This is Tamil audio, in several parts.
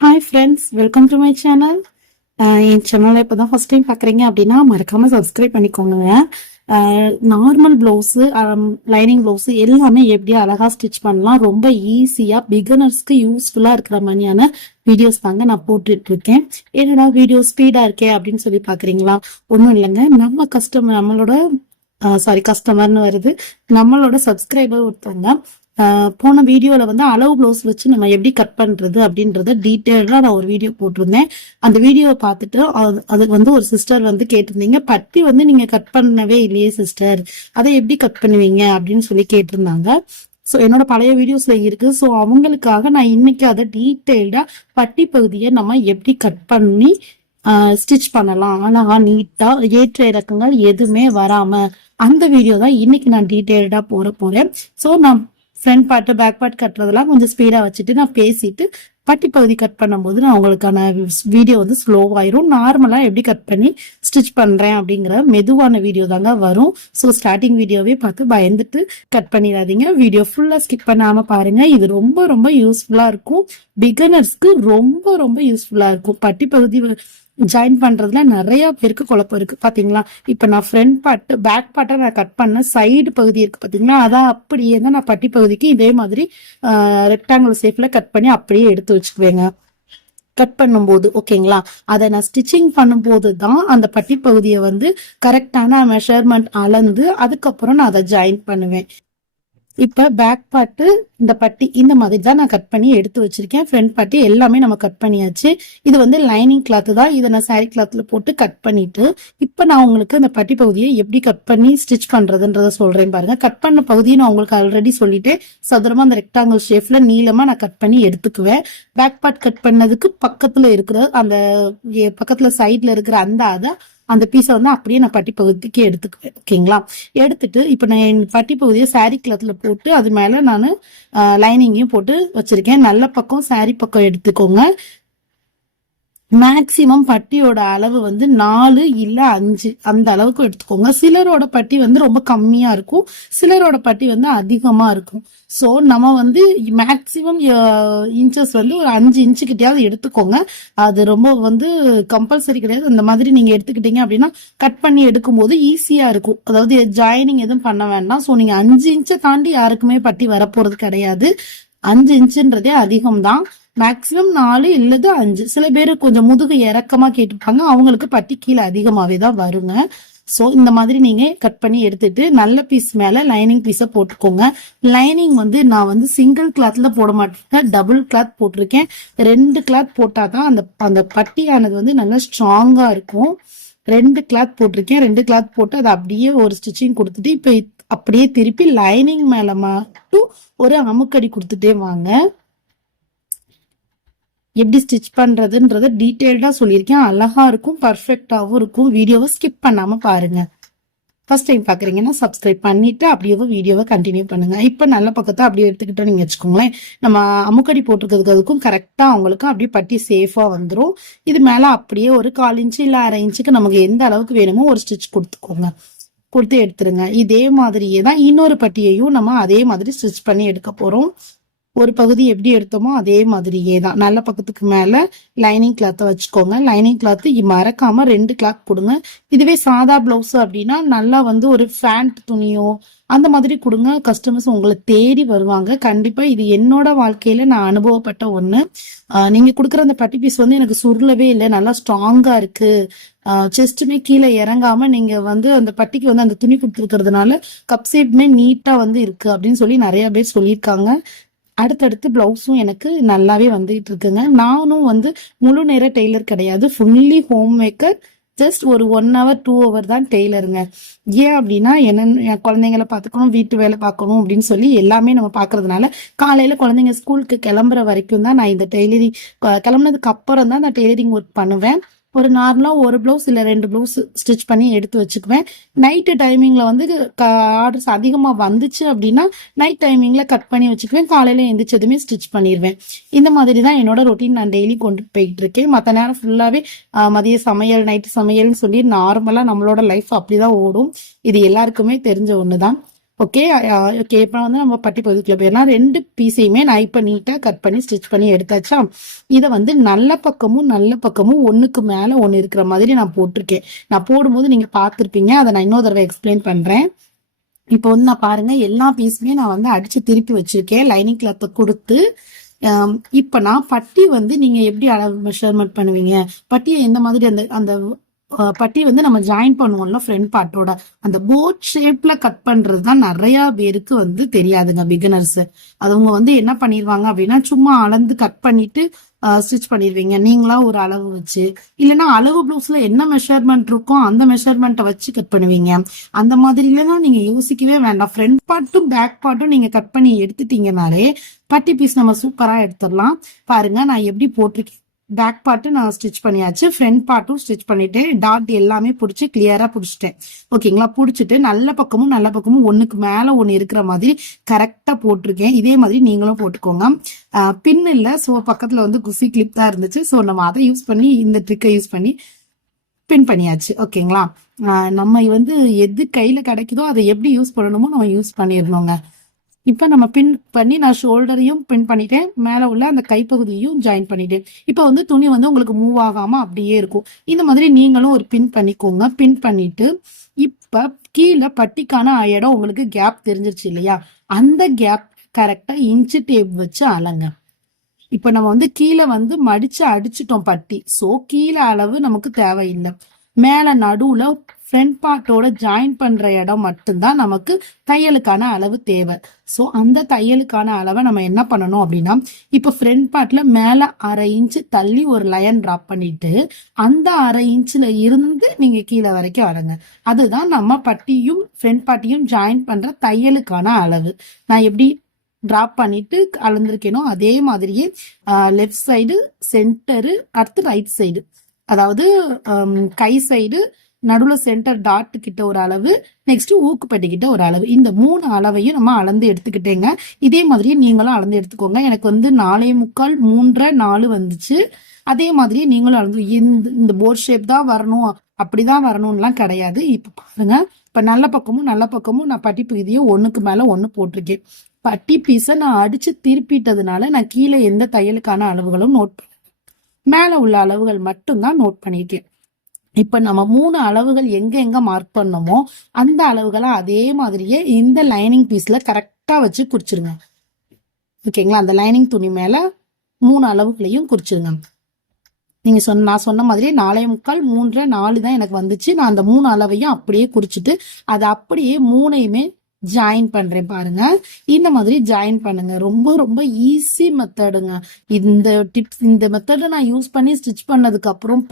Hi friends, welcome to my channel. என் சேனலை இப்போ தான் ஃபர்ஸ்ட் டைம் பார்க்குறீங்க அப்படின்னா மறக்காம சப்ஸ்கிரைப் பண்ணிக்கோங்க. நார்மல் ப்ளவுஸு, லைனிங் ப்ளவுஸு எல்லாமே எப்படி அழகா ஸ்டிச் பண்ணலாம், ரொம்ப ஈஸியாக பிகினர்ஸ்க்கு யூஸ்ஃபுல்லாக இருக்கிற மாதிரியான வீடியோஸ் தாங்க நான் போட்டுட்டு இருக்கேன். என்னடா வீடியோ ஸ்பீடாக இருக்கே அப்படின்னு சொல்லி பார்க்குறீங்களா? ஒன்றும் இல்லைங்க, கஸ்டமர்னு வருது, நம்மளோட சப்ஸ்கிரைபர் ஒருத்தவங்க போன வீடியோல வந்து அளவு ப்ளவுஸ் வச்சு நம்ம எப்படி கட் பண்றது அப்படின்றத டீட்டெயிலா நான் ஒரு வீடியோ போட்டிருந்தேன். அந்த வீடியோவை பார்த்துட்டு அதுக்கு வந்து ஒரு சிஸ்டர் வந்து கேட்டிருந்தீங்க, பட்டி வந்து நீங்க கட் பண்ணவே இல்லையே சிஸ்டர், அதை எப்படி கட் பண்ணுவீங்க அப்படின்னு சொல்லி கேட்டிருந்தாங்க. ஸோ என்னோட பழைய வீடியோஸ்ல இருக்கு. ஸோ அவங்களுக்காக நான் இன்னைக்கு அதை டீட்டெயில்டா பட்டி பகுதியை நம்ம எப்படி கட் பண்ணி ஸ்டிச் பண்ணலாம் அழகா நீட்டா, ஏற்ற இறக்கங்கள் எதுவுமே வராம, அந்த வீடியோ தான் இன்னைக்கு நான் டீட்டெயில்டா போறேன். ஸோ நான் ஃப்ரண்ட் பார்ட் பேக் பார்ட் கட்டுறதெல்லாம் கொஞ்சம் ஸ்பீடா வச்சுட்டு நான் பேசிட்டு பட்டி பகுதி கட் பண்ணும்போது நான் உங்களுக்கான வீடியோ வந்து ஸ்லோவாயிரும். நார்மலா எப்படி கட் பண்ணி ஸ்டிச் பண்றேன் அப்படிங்கிற மெதுவான வீடியோ தாங்க வரும். ஸோ ஸ்டார்டிங் வீடியோவே பார்த்து பயந்துட்டு கட் பண்ணிடாதீங்க, வீடியோ ஃபுல்லா ஸ்கிப் பண்ணாம பாருங்க. இது ரொம்ப ரொம்ப யூஸ்ஃபுல்லா இருக்கும், பிகினர்ஸ்க்கு ரொம்ப ரொம்ப யூஸ்ஃபுல்லா இருக்கும். பட்டி பகுதி ஜாயின் பண்றதுல நிறைய பேருக்கு குழப்பம் இருக்கு பாத்தீங்களா. இப்ப நான் ஃப்ரண்ட் பார்ட் பேக் பார்ட்டை நான் கட் பண்ண சைடு பகுதி இருக்கு பாத்தீங்களா, அதான் அப்படியே தான் நான் பட்டி பகுதிக்கு இதே மாதிரி ரெக்டாங்கிள் ஷேப்ல கட் பண்ணி அப்படியே எடுத்து வச்சுக்குவேங்க. கட் பண்ணும்போது ஓகேங்களா, அதை நான் ஸ்டிச்சிங் பண்ணும்போது தான் அந்த பட்டி பகுதியை வந்து கரெக்டான மெஷர்மெண்ட் அளந்து அதுக்கப்புறம் நான் அதை ஜாயின் பண்ணுவேன். இப்ப பேக் பார்ட்டு இந்த பட்டி இந்த மாதிரி தான் நான் கட் பண்ணி எடுத்து வச்சிருக்கேன். ஃப்ரண்ட் பார்ட்டி எல்லாமே நம்ம கட் பண்ணியாச்சு. இது வந்து லைனிங் கிளாத் தான், இதை நான் சாரி கிளாத்ல போட்டு கட் பண்ணிட்டு இப்ப நான் உங்களுக்கு இந்த பட்டி பகுதியை எப்படி கட் பண்ணி ஸ்டிச் பண்றதுன்றத சொல்றேன் பாருங்க. கட் பண்ண பகுதியை நான் உங்களுக்கு ஆல்ரெடி சொல்லிட்டு சதுரமா அந்த ரெக்டாங்கிள் ஷேப்ல நீளமா நான் கட் பண்ணி எடுத்துக்குவேன். பேக் பார்ட் கட் பண்ணதுக்கு பக்கத்துல இருக்கிற அந்த பக்கத்துல சைட்ல இருக்கிற அந்த பீஸை வந்து அப்படியே நான் பட்டி பகுதிக்கு எடுத்துக்குவேன். ஓகேங்களா, எடுத்துட்டு இப்ப நான் பட்டி பகுதியை சாரி கிளாத்ல போட்டு அது மேல நான் லைனிங்கையும் போட்டு வச்சிருக்கேன். நல்ல பக்கம் சாரி பக்கம் எடுத்துக்கோங்க. மேக்சிமம் பட்டியோட அளவு வந்து 4 இல்ல 5 அந்த அளவுக்கு எடுத்துக்கோங்க. சிலரோட பட்டி வந்து ரொம்ப கம்மியா இருக்கும், சிலரோட பட்டி வந்து அதிகமா இருக்கும். ஸோ நம்ம வந்து மேக்சிமம் இன்ச்சஸ் வந்து ஒரு 5 இன்ச்சு கிட்டயாவது எடுத்துக்கோங்க. அது ரொம்ப வந்து கம்பல்சரி கிடையாது. அந்த மாதிரி நீங்க எடுத்துக்கிட்டீங்க அப்படின்னா கட் பண்ணி எடுக்கும் போது ஈஸியா இருக்கும். அதாவது ஜாயினிங் எதுவும் பண்ண வேண்டாம். ஸோ நீங்க 5 இன்ச்சை தாண்டி யாருக்குமே பட்டி வரப்போறது கிடையாது. 5 இன்ச்சுன்றதே அதிகம் தான். மேக்சிமம் 4 இல்லது 5. சில பேர் கொஞ்சம் முதுகு இறக்கமா கேட்டுப்பாங்க, அவங்களுக்கு பட்டி கீழே அதிகமாவே தான் வருங்க. ஸோ இந்த மாதிரி நீங்க கட் பண்ணி எடுத்துட்டு நல்ல பீஸ் மேல லைனிங் பீஸை போட்டுக்கோங்க. லைனிங் வந்து நான் வந்து சிங்கிள் கிளாத்ல போட மாட்டேன், டபுள் கிளாத் போட்டிருக்கேன். 2 கிளாத் போட்டாதான் அந்த பட்டியானது வந்து நல்லா ஸ்ட்ராங்கா இருக்கும். 2 கிளாத் போட்டிருக்கேன். 2 கிளாத் போட்டு அதை அப்படியே ஒரு ஸ்டிச்சிங் கொடுத்துட்டு இப்ப அப்படியே திருப்பி லைனிங் மேல மட்டும் ஒரு அமுக்கடி கொடுத்துட்டே வாங்க. எப்படி ஸ்டிச் பண்றதுன்றத டீட்டெயில்டா சொல்லியிருக்கேன். அழகா இருக்கும், பர்ஃபெக்டாவும் இருக்கும். வீடியோவை ஸ்கிப் பண்ணாம பாருங்க. ஃபர்ஸ்ட் டைம் பாக்குறீங்கன்னா சப்ஸ்கிரைப் பண்ணிட்டு அப்படியே வீடியோவை கண்டினியூ பண்ணுங்க. இப்ப நல்ல பக்கத்தை அப்படியே எடுத்துக்கிட்டோம் நீங்க வச்சுக்கோங்களேன், நம்ம அமுக்கடி போட்டிருக்கிறதுக்கு அதுக்கும் கரெக்டா அவங்களுக்கு அப்படியே பட்டி சேஃபா வந்துடும். இது மேல அப்படியே ஒரு 1/4 இன்ச்சு இல்ல 1/2 இன்ச்சுக்கு நமக்கு எந்த அளவுக்கு வேணுமோ ஒரு ஸ்டிச் கொடுத்துக்கோங்க, கொடுத்து எடுத்துருங்க. இதே மாதிரியே தான் இன்னொரு பட்டியையும் நம்ம அதே மாதிரி ஸ்டிச் பண்ணி எடுக்க போறோம். ஒரு பகுதி எப்படி எடுத்தோமோ அதே மாதிரியே தான். நல்ல பக்கத்துக்கு மேல லைனிங் கிளாத்தை வச்சுக்கோங்க. லைனிங் கிளாத் மறக்காம 2 கிளாத் கொடுங்க. இதுவே சாதா பிளவுஸ் அப்படின்னா நல்லா வந்து ஒரு ஃபேண்ட் துணியோ அந்த மாதிரி கொடுங்க. கஸ்டமர்ஸ் உங்களை தேடி வருவாங்க கண்டிப்பா. இது என்னோட வாழ்க்கையில நான் அனுபவப்பட்ட ஒண்ணு. நீங்க கொடுக்குற அந்த பட்டி பீஸ் வந்து எனக்கு சுருளவே இல்லை, நல்லா ஸ்ட்ராங்கா இருக்கு, செஸ்ட்டுமே கீழே இறங்காம நீங்க வந்து அந்த பட்டிக்கு வந்து அந்த துணி கொடுத்துருக்கிறதுனால கப் ஷேப்மே நீட்டா வந்து இருக்கு அப்படின்னு சொல்லி நிறைய பேர் சொல்லியிருக்காங்க. அடுத்தடுத்து பிளவுஸும் எனக்கு நல்லாவே வந்துட்டு இருக்குங்க. நானும் வந்து முழு நேர டெய்லர் கிடையாது, ஃபுல்லி ஹோம் மேக்கர். ஜஸ்ட் ஒரு 1 hour 2 hour தான் டெய்லருங்க. ஏன் அப்படின்னா என் குழந்தைங்களை பார்த்துக்கணும், வீட்டு வேலை பார்க்கணும் அப்படின்னு சொல்லி எல்லாமே நம்ம பார்க்கறதுனால காலையில குழந்தைங்க ஸ்கூலுக்கு கிளம்புற வரைக்கும் தான் நான் இந்த டெய்லரிங், கிளம்புனதுக்கு அப்புறம் தான் நான் டெய்லரிங் ஒர்க் பண்ணுவேன். ஒரு நார்மலா ஒரு பிளவுஸ் இல்ல 2 பிளவுஸ் ஸ்டிச் பண்ணி எடுத்து வச்சுக்குவேன். நைட்டு டைமிங்ல வந்து ஆர்டர்ஸ் அதிகமா வந்துச்சு அப்படின்னா நைட் டைமிங்ல கட் பண்ணி வச்சுக்குவேன். காலையில எந்திரிச்சதுமே ஸ்டிச் பண்ணிடுவேன். இந்த மாதிரி தான் என்னோட ரொட்டீன் நான் டெய்லி கொண்டு போயிட்டு இருக்கேன். மற்ற நேரம் ஃபுல்லாவே மதிய சமையல் நைட்டு சமையல்னு சொல்லி நார்மலா நம்மளோட லைஃப் அப்படிதான் ஓடும். இது எல்லாருக்குமே தெரிஞ்ச ஒண்ணுதான். ஓகே. ஓகே, இப்போ வந்து நம்ம பட்டி பகுதிக்குள்ள போயிடலாம். 2 பீஸையுமே நான் இப்போ நீட்டாக கட் பண்ணி ஸ்டிச் பண்ணி எடுத்தாச்சா. இதை வந்து நல்ல பக்கமும் ஒன்றுக்கு மேலே ஒன்று இருக்கிற மாதிரி நான் போட்டிருக்கேன். நான் போடும்போது நீங்கள் பார்த்துருப்பீங்க. அதை நான் இன்னொரு தடவை எக்ஸ்பிளைன் பண்ணுறேன். இப்போ வந்து நான் பாருங்க எல்லா பீஸுமே நான் வந்து அடிச்சு திருப்பி வச்சிருக்கேன் லைனிங் கிளாத்தை கொடுத்து. இப்போ நான் பட்டி வந்து நீங்க எப்படி அளவு மெஷர்மெண்ட் பண்ணுவீங்க, பட்டியை எந்த மாதிரி அந்த அந்த பட்டி வந்து நம்ம ஜாயின் பண்ணுவோம்ல ஃப்ரண்ட் பார்ட்டோட, அந்த போட் ஷேப்ல கட் பண்றது தான் நிறைய பேருக்கு வந்து தெரியாதுங்க பிகினர்ஸ். அவங்க வந்து என்ன பண்ணிடுவாங்க அப்படின்னா சும்மா அளந்து கட் பண்ணிட்டு ஸ்டிச் பண்ணிடுவீங்க நீங்களா ஒரு அளவு வச்சு. இல்லைன்னா அளவு ப்ளவுஸ்ல என்ன மெஷர்மெண்ட் இருக்கோ அந்த மெஷர்மெண்ட்டை வச்சு கட் பண்ணுவீங்க. அந்த மாதிரி இல்லைன்னா நீங்க யோசிக்கவே வேண்டாம். ஃப்ரண்ட் பார்ட்டும் பேக் பார்ட்டும் நீங்க கட் பண்ணி எடுத்துட்டீங்கனாலே பட்டி பீஸ் நம்ம சூப்பரா எடுத்துடலாம். பாருங்க நான் எப்படி போட்டிருக்கேன். பேக் பார்ட்டு நான் ஸ்டிச் பண்ணியாச்சு, ஃப்ரண்ட் பார்ட்டும் ஸ்டிச் பண்ணிட்டேன். டாட் எல்லாமே பிடிச்சி கிளியரா பிடிச்சிட்டேன். ஓகேங்களா, பிடிச்சிட்டு நல்ல பக்கமும் ஒண்ணுக்கு மேல ஒண்ணு இருக்கிற மாதிரி கரெக்டா போட்டிருக்கேன். இதே மாதிரி நீங்களும் போட்டுக்கோங்க. பின் இல்ல, ஸோ பக்கத்துல வந்து குசி கிளிப் தான் இருந்துச்சு. ஸோ நம்ம அதை யூஸ் பண்ணி இந்த ட்ரிக்கை யூஸ் பண்ணி பின் பண்ணியாச்சு. ஓகேங்களா, நம்ம வந்து எது கையில கிடைக்குதோ அதை எப்படி யூஸ் பண்ணணுமோ நம்ம யூஸ் பண்ணிடணுங்க. இப்ப நம்ம பின் பண்ணி நான் ஷோல்டரையும் பின் பண்ணிட்டேன், மேல உள்ள அந்த கைப்பகுதியையும் ஜாயின் பண்ணிட்டேன். இப்ப வந்து துணி வந்து உங்களுக்கு மூவ் ஆகாம அப்படியே இருக்கும். இந்த மாதிரி நீங்களும் ஒரு பின் பண்ணிக்கோங்க. பின் பண்ணிட்டு இப்ப கீழே பட்டிக்கான இடம் உங்களுக்கு கேப் தெரிஞ்சிருச்சு இல்லையா, அந்த கேப் கரெக்டா இன்ச்சு டேப் வச்சு அளங்க. இப்ப நம்ம வந்து கீழே வந்து மடிச்சு அடிச்சிட்டோம் பட்டி, சோ கீழே அளவு நமக்கு தேவையில்லை. மேல நடுவுல ஃப்ரண்ட் பார்ட்டோட ஜாயின் பண்ற இடம் மட்டும்தான் நமக்கு தையலுக்கான அளவு தேவை. ஸோ அந்த தையலுக்கான அளவை நம்ம என்ன பண்ணணும் அப்படின்னா, இப்ப ஃப்ரண்ட் பார்ட்ல மேல 1/2 இன்ச்சு தள்ளி ஒரு லைன் டிராப் பண்ணிட்டு அந்த 1/2 இன்ச்சுல இருந்து நீங்க கீழே வரைக்கும் வரங்க. அதுதான் நம்ம பட்டியும் ஃப்ரண்ட் பார்ட்டியும் ஜாயின் பண்ற தையலுக்கான அளவு. நான் எப்படி டிராப் பண்ணிட்டு அளந்திருக்கேனோ அதே மாதிரியே லெஃப்ட் சைடு, சென்டரு, அடுத்து ரைட் சைடு, அதாவது கை சைடு, நடுவுல சென்டர் டாட் கிட்ட ஒரு அளவு, நெக்ஸ்ட் ஊக்குப்பட்டி கிட்ட ஒரு அளவு, இந்த 3 அளவையும் நம்ம அளந்து எடுத்துக்கிட்டேங்க. இதே மாதிரியே நீங்களும் அளந்து எடுத்துக்கோங்க. எனக்கு வந்து 4.75, 3, 4 வந்துச்சு. அதே மாதிரியே நீங்களும் அளந்து இந்த போர்ட் ஷேப் தான் வரணும் அப்படிதான் வரணும்லாம் கிடையாது. இப்ப பாருங்க, இப்ப நல்ல பக்கமும் நான் பட்டி பகுதியை ஒண்ணுக்கு மேல ஒண்ணு போட்டிருக்கேன். பட்டி பீஸை நான் அடிச்சு திருப்பிட்டதுனால நான் கீழே எந்த தையலுக்கான அளவுகளும் நோட் பண்ண, மேல உள்ள அளவுகள் மட்டும்தான் நோட் பண்ணிருக்கேன். இப்ப நம்ம 3 அளவுகள் எங்க மார்க் பண்ணோமோ அந்த அளவுகளை அதே மாதிரியே இந்த லைனிங் பீஸ்ல கரெக்டா வச்சு குறிச்சிருங்க. ஓகேங்களா, அந்த லைனிங் துணி மேல 3 அளவுகளையும் குறிச்சிருங்க. நீங்க நான் சொன்ன மாதிரி 4.75, 3, 4 தான் எனக்கு வந்துச்சு. நான் அந்த 3 அளவையும் அப்படியே குறிச்சிட்டு அதை அப்படியே 3ஐயுமே ஜாயின் பண்றேன். பாருங்க, இந்த மாதிரி ஜாயின் பண்ணுங்க. ரொம்ப ரொம்ப ஈஸி மெத்தடுங்க. இந்த டிப்ஸ், இந்த மெத்தடை நான் யூஸ் பண்ணி ஸ்டிச் பண்ணதுக்கு அப்புறம்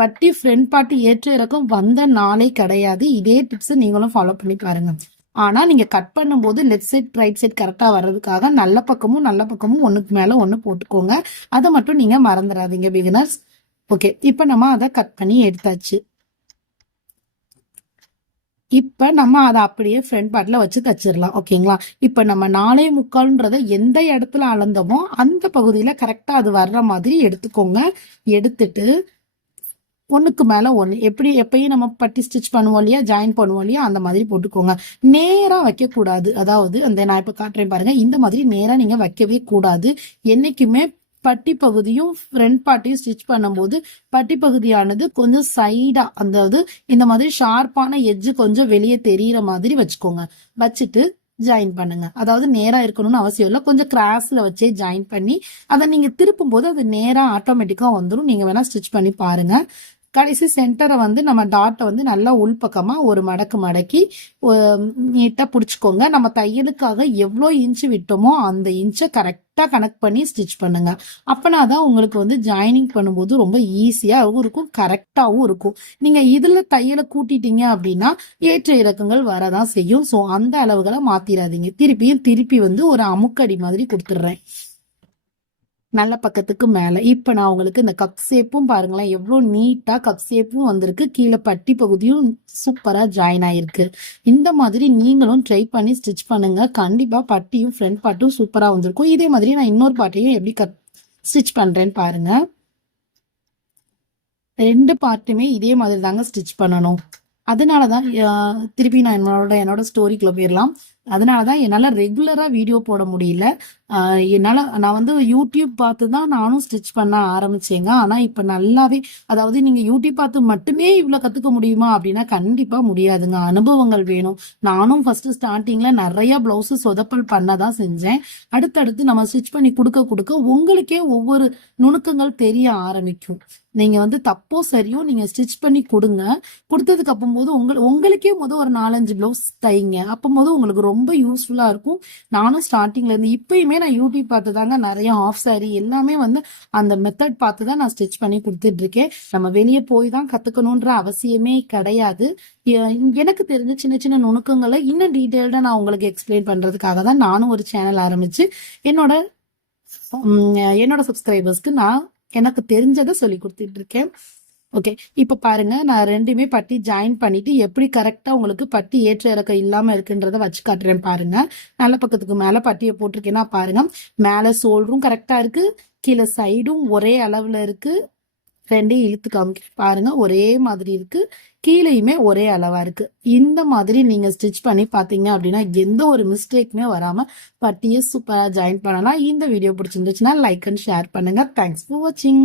பட்டி ஃப்ரண்ட் பார்ட்டி ஏற்ற இறக்கம் வந்த நாளே கிடையாது. இதே டிப்ஸ் நீங்களும் ஃபாலோ பண்ணி பாருங்க. ஆனா நீங்க கட் பண்ணும்போது லெஃப்ட் சைட் ரைட் சைட் கரெக்டா வர்றதுக்காக நல்ல பக்கமும் ஒண்ணுக்கு மேல ஒண்ணு போட்டுக்கோங்க. அதை மட்டும் நீங்க மறந்துடாதீங்க பிகினர்ஸ். ஓகே, இப்ப நம்ம அதை கட் பண்ணி எடுத்தாச்சு. இப்ப நம்ம அதை அப்படியே ஃப்ரண்ட் பார்ட்ல வச்சு தச்சிடலாம். ஓகேங்களா, இப்ப நம்ம 4.75 எந்த இடத்துல அளந்தோமோ அந்த பகுதியில கரெக்டா அது வர்ற மாதிரி எடுத்துக்கோங்க. எடுத்துட்டு ஒண்ணுக்கு மேல ஒண்ணு, எப்பயும் நம்ம பட்டி ஸ்டிச் பண்ணுவோம் இல்லையா, ஜாயின் பண்ணுவோம் இல்லையா, அந்த மாதிரி போட்டுக்கோங்க. நேரா வைக்க கூடாது. அதாவது அந்த நான் இப்ப காட்டுறேன் பாருங்க, இந்த மாதிரி நேரா நீங்க வைக்கவே கூடாது. என்னைக்குமே பட்டி பகுதியும் ஃப்ரண்ட் பார்ட்டியும் ஸ்டிச் பண்ணும்போது பட்டி பகுதியானது கொஞ்சம் சைடா, அதாவது இந்த மாதிரி ஷார்ப்பான எட்ஜ் கொஞ்சம் வெளியே தெரியற மாதிரி வச்சுக்கோங்க. வச்சுட்டு ஜாயின் பண்ணுங்க. அதாவது நேரா இருக்கணும்னு அவசியம் இல்லை, கொஞ்சம் கிராஸ்ல வச்சே ஜாயின் பண்ணி அதை நீங்க திருப்பும் போது அது நேரா ஆட்டோமேட்டிக்கா வந்துடும். நீங்க வேணா ஸ்டிச் பண்ணி பாருங்க. கடைசி சென்டரை வந்து நம்ம டாட்டை வந்து நல்லா உள்பக்கமா ஒரு மடக்கி நீட்டா பிடிச்சிக்கோங்க. நம்ம தையலுக்காக எவ்வளோ இன்ச்சு விட்டோமோ அந்த இன்ச்சை கரெக்டா கனெக்ட் பண்ணி ஸ்டிச் பண்ணுங்க. அப்பனாதான் உங்களுக்கு வந்து ஜாயினிங் பண்ணும்போது ரொம்ப ஈஸியாகவும் இருக்கும், கரெக்டாகவும் இருக்கும். நீங்க இதுல தையலை கூட்டிட்டீங்க அப்படின்னா ஏற்ற இறக்கங்கள் வரதான் செய்யும். ஸோ அந்த அளவுகளை மாத்திராதீங்க. திருப்பி வந்து ஒரு அமுக்கடி மாதிரி கொடுத்துடுறேன் நல்ல பக்கத்துக்கு மேல. இப்ப நான் உங்களுக்கு இந்த கப் ஷேப்பும் பாருங்களேன், எவ்வளவு நீட்டா கப் ஷேப்பும் வந்திருக்கு. கீழே பட்டி பகுதியும் சூப்பரா ஜாயின் ஆயிருக்கு. இந்த மாதிரி நீங்களும் ட்ரை பண்ணி ஸ்டிச் பண்ணுங்க. கண்டிப்பா பட்டியும் ஃப்ரண்ட் பார்ட்டும் சூப்பரா வந்திருக்கும். இதே மாதிரி நான் இன்னொரு பார்ட்டையும் எப்படி ஸ்டிச் பண்றேன்னு பாருங்க. 2 பார்ட்டுமே இதே மாதிரி தாங்க ஸ்டிச் பண்ணணும். அதனாலதான் திருப்பி நான் என்னோட ஸ்டோரிக்குள்ள போயிடலாம். அதனாலதான் என்னால ரெகுலரா வீடியோ போட முடியல. நான் வந்து யூடியூப் பார்த்து தான் நானும் ஸ்டிச் பண்ண ஆரம்பிச்சேங்க. ஆனா இப்ப நல்லாவே, அதாவது நீங்க யூடியூப் பார்த்து மட்டுமே இவ்வளவு கத்துக்க முடியுமா அப்படின்னா கண்டிப்பா முடியாதுங்க. அனுபவங்கள் வேணும். நானும் ஃபர்ஸ்ட் ஸ்டார்டிங்ல நிறைய பிளவுஸ் சொதப்பல் பண்ணதான் செஞ்சேன். அடுத்தடுத்து நம்ம ஸ்டிச் பண்ணி கொடுக்க கொடுக்க உங்களுக்கே ஒவ்வொரு நுணுக்கங்கள் தெரிய ஆரம்பிக்கும். நீங்க வந்து தப்போ சரியோ நீங்க ஸ்டிச் பண்ணி கொடுங்க. கொடுத்ததுக்கு அப்போது உங்களுக்கே ஒரு 4-5 பிளவுஸ் தைங்க. அப்போது உங்களுக்கு ரொம்ப யூஸ்ஃபுல்லா இருக்கும். நானும் ஸ்டார்டிங்ல இருந்து இப்பயுமே நான் யூடியூப் பார்த்து தாங்க நிறைய ஆஃப் சாரி எல்லாமே வந்து அந்த மெத்தட் பார்த்து தான் நான் ஸ்டிச் பண்ணி கொடுத்துட்டு இருக்கேன். நம்ம வெளியே போய் தான் கத்துக்கணும்ன்ற அவசியமே கிடையாது. எனக்கு தெரிஞ்ச சின்ன சின்ன நுணுக்கங்களை இன்னும் டீட்டெயில்டா நான் உங்களுக்கு எக்ஸ்பிளைன் பண்றதுக்காக தான் நானும் ஒரு சேனல் ஆரம்பிச்சு என்னோட சப்ஸ்கிரைபர்ஸ்க்கு நான் எனக்கு தெரிஞ்சதை சொல்லி கொடுத்துட்டு இருக்கேன். ஓகே, இப்ப பாருங்க, நான் ரெண்டுமே பட்டி ஜாயின் பண்ணிட்டு எப்படி கரெக்டா உங்களுக்கு பட்டி ஏற்ற இறக்க இல்லாம இருக்குன்றத வச்சு காட்டுறேன் பாருங்க. நல்ல பக்கத்துக்கு மேல பட்டியை போட்டிருக்கேன்னா பாருங்க, மேல ஷோல்டரும் கரெக்டா இருக்கு, கீழே சைடும் ஒரே அளவுல இருக்கு. ரெண்டையும் இழுத்து காமிக்க பாருங்க, ஒரே மாதிரி இருக்கு, கீழேயுமே ஒரே அளவா இருக்கு. இந்த மாதிரி நீங்க ஸ்டிச் பண்ணி பாத்தீங்க அப்படின்னா எந்த ஒரு மிஸ்டேக்குமே வராம பட்டியை சூப்பரா ஜாயின் பண்ணலாம். இந்த வீடியோ பிடிச்சிருந்துச்சுன்னா லைக் அண்ட் ஷேர் பண்ணுங்க. தேங்க்ஸ் ஃபார் வாட்சிங்.